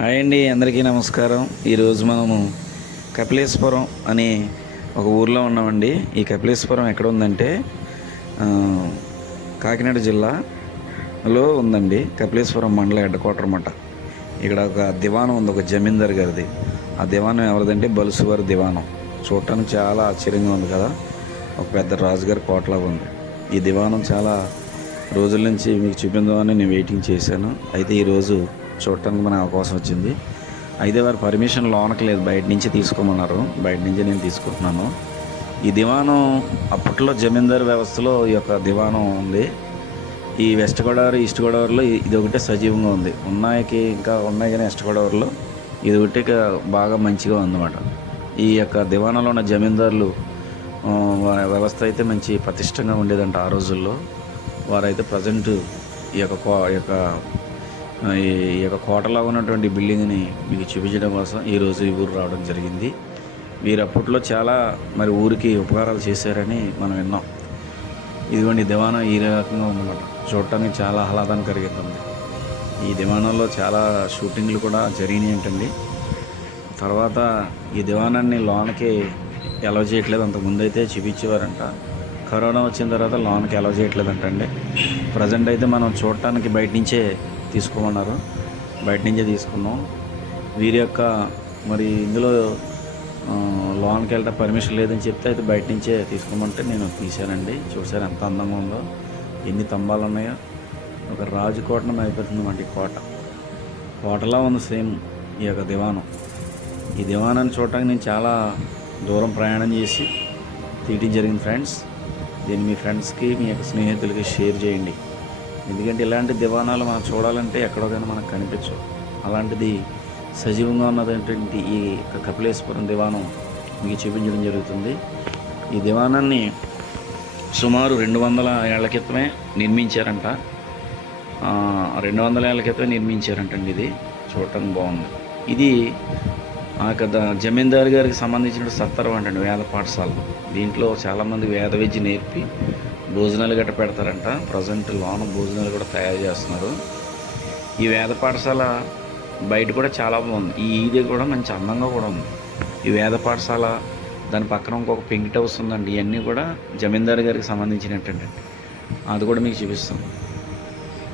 Hi అండి అందరికీ నమస్కారం. ఈరోజు మనము కపిలేశ్వరం అనే ఒక ఊర్లో ఉన్నామండి. ఈ కపిలేశ్వరం ఎక్కడ ఉందంటే కాకినాడ జిల్లాలో ఉందండి. కపిలేశ్వరం మండల హెడ్ క్వార్టర్ అన్నమాట. ఇక్కడ ఒక దివానం ఉంది ఒక జమీందార్ గారిది. ఆ దివానం ఎవరిదంటే బలుసువారి దివానం. చూడటానికి చాలా ఆశ్చర్యంగా ఉంది కదా. ఒక పెద్ద రాజుగారి కోటలాగా ఉంది. ఈ దివానం చాలా రోజుల నుంచి మీకు చూపిందామని నేను వెయిటింగ్ చేశాను. అయితే ఈరోజు చూడటానికి మనకు అవకాశం వచ్చింది. అయితే వారి పర్మిషన్ లోనకి లేదు బయట నుంచి తీసుకోమన్నారు. బయట నుంచి నేను తీసుకుంటున్నాను. ఈ దివానం అప్పట్లో జమీందారు వ్యవస్థలో ఈ యొక్క దివానం ఉంది. ఈ వెస్ట్ గోదావరి ఈస్ట్ గోదావరిలో ఇది ఒకటే సజీవంగా ఉంది. ఉన్నాయికి ఇంకా ఉన్నాయి కానీ వెస్ట్ గోదావరిలో ఇది ఒకటి బాగా మంచిగా ఉందన్నమాట. ఈ యొక్క దివానంలో ఉన్న జమీందారులు వ్యవస్థ అయితే మంచి పటిష్టంగా ఉండేదంట ఆ రోజుల్లో. వారైతే ప్రజెంట్ ఈ యొక్క కో ఈ యొక్క ఈ యొక్క కోటలో ఉన్నటువంటి బిల్డింగ్ని మీకు చూపించడం కోసం ఈరోజు ఈ ఊరు రావడం జరిగింది. వీరు అప్పట్లో చాలా మరి ఊరికి ఉపకారాలు చేశారని మనం విన్నాం. ఇదిగోండి ఈ ఈ రకంగా ఉందన్నమాట. చూడటానికి చాలా ఆహ్లాదాన్ని కలిగిస్తుంది ఈ దివానాల్లో చాలా షూటింగ్లు కూడా జరిగినాయి ఏంటండి తర్వాత ఈ దివానాన్ని లోనకి ఎలా చేయట్లేదు. అంతకుముందు ముందైతే చూపించేవారంట. కరోనా వచ్చిన తర్వాత లోన్కి ఎలా చేయట్లేదంట అండి ప్రజెంట్ అయితే మనం చూడటానికి బయట నుంచే తీసుకోమన్నారు. బయట నుంచే తీసుకున్నాం. వీరి యొక్క మరి ఇందులో లోన్కి వెళ్ళడం పర్మిషన్ లేదని చెప్తే అయితే బయట నుంచే తీసుకోమంటే నేను తీశానండి. చూసారు ఎంత అందంగా ఉందో. ఎన్ని స్తంభాలు ఉన్నాయో. ఒక రాజకోటను అయిపోతుంది మాట కోట. కోటలా ఉంది సేమ్ ఈ యొక్క దివానం. ఈ దివానాన్ని చూడటానికి నేను చాలా దూరం ప్రయాణం చేసి తీయటం జరిగింది ఫ్రెండ్స్. దీన్ని మీ ఫ్రెండ్స్కి మీ యొక్క స్నేహితులకి షేర్ చేయండి. ఎందుకంటే ఇలాంటి దివానాలు మనం చూడాలంటే ఎక్కడో కానీ మనకు కనిపించవు. అలాంటిది సజీవంగా ఉన్నటువంటి ఈ కపిలేశ్వరం దివానం మీకు చూపించడం జరుగుతుంది. ఈ దివానాన్ని సుమారు రెండు వందల ఏళ్ళ క్రితమే నిర్మించారంట. రెండు వందల ఏళ్ళ క్రితమే నిర్మించారంటండి ఇది. చూడటానికి బాగుంది. ఇది ఆ యొక్క జమీందారు గారికి సంబంధించిన సత్తరం అంటండి వేద పాఠశాల. దీంట్లో చాలామంది వేద విద్య నేర్పి భోజనాలు గట్ట పెడతారంట. ప్రజెంట్ లోన భోజనాలు కూడా తయారు చేస్తున్నారు. ఈ వేద పాఠశాల బయట కూడా చాలా బాగుంది. ఈ ఇది కూడా మంచి అందంగా కూడా ఉంది. ఈ వేద పాఠశాల దాని పక్కన ఇంకొక పెంకిట్ హౌస్ ఉందండి. ఇవన్నీ కూడా జమీందారు గారికి సంబంధించినట్టండి. అది కూడా మీకు చూపిస్తాం.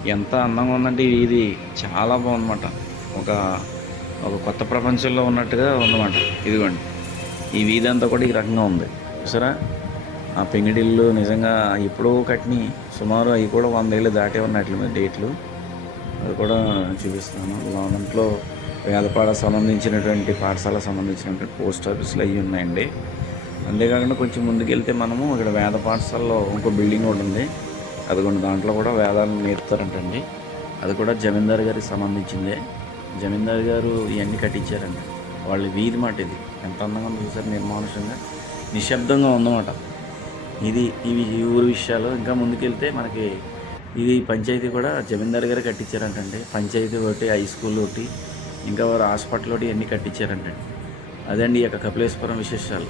ఎంత అందంగా ఉందంటే ఇది చాలా బాగుందన్నమాట. ఒక ఒక కొత్త ప్రపంచంలో ఉన్నట్టుగా ఉందన్నమాట. ఇదిగోండి. ఈ వీధి అంతా కూడా ఈ రకంగా ఉంది. సరే ఆ పెంగిడిల్లు నిజంగా ఎప్పుడో కట్టిని సుమారు అవి కూడా వందేళ్ళు దాటే ఉన్నట్లు డేట్లు. అది కూడా చూపిస్తాను దాంట్లో వేదపాడ సంబంధించినటువంటి పాఠశాల సంబంధించినటువంటి పోస్ట్ ఆఫీసులు అవి ఉన్నాయండి. అంతేకాకుండా కొంచెం ముందుకెళ్తే మనము ఇక్కడ వేద పాఠశాలలో ఇంకో బిల్డింగ్ ఒకటి ఉంది. అదిగోండి దాంట్లో కూడా వేదాలను నేర్పుతారంటండి. అది కూడా జమీందార్ గారికి సంబంధించిందే. జమీందార్ గారు ఇవన్నీ కట్టించారండి వాళ్ళ వీధి మాట ఇది. ఎంత అందంగా ఉందో చూసారు నిర్మానుషంగా నిశ్శబ్దంగా ఉందన్నమాట. ఇది ఇవి ఈ ఊరు విషయాలు. ఇంకా ముందుకెళ్తే మనకి ఇది పంచాయతీ కూడా జమీందారు గారు కట్టించారంటండి. పంచాయతీ ఒకటి హై స్కూల్ ఒకటి ఇంకా వారు హాస్పిటల్ ఒకటి అన్నీ కట్టించారంటండి. అదండి ఈ యొక్క కపిలేశ్వరం విశేషాలు.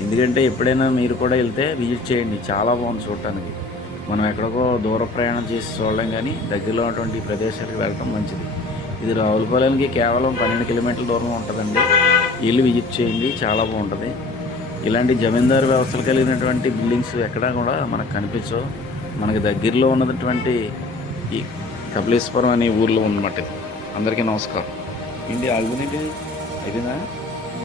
ఎందుకంటే ఎప్పుడైనా మీరు కూడా వెళ్తే విజిట్ చేయండి. చాలా బాగుంది చూడటానికి. మనం ఎక్కడికో దూర ప్రయాణం చేసి చూడడం కానీ దగ్గరలో ఉన్నటువంటి ప్రదేశాలకు వెళ్ళటం మంచిది. ఇది రావులపాలెంకి కేవలం పన్నెండు కిలోమీటర్ల దూరం ఉంటుందండి. వెళ్ళి విజిట్ చేయండి. చాలా బాగుంటుంది. ఇలాంటి జమీందారు వ్యవస్థలు కలిగినటువంటి బిల్డింగ్స్ ఎక్కడా కూడా మనకు కనిపించవు. మనకి దగ్గరలో ఉన్నటువంటి ఈ కపిలేశ్వరం అనే ఊర్లో ఉన్నమాట ఇది. అందరికీ నమస్కారం. ఏంటి ఆల్బనేటి అయిపోయిందా?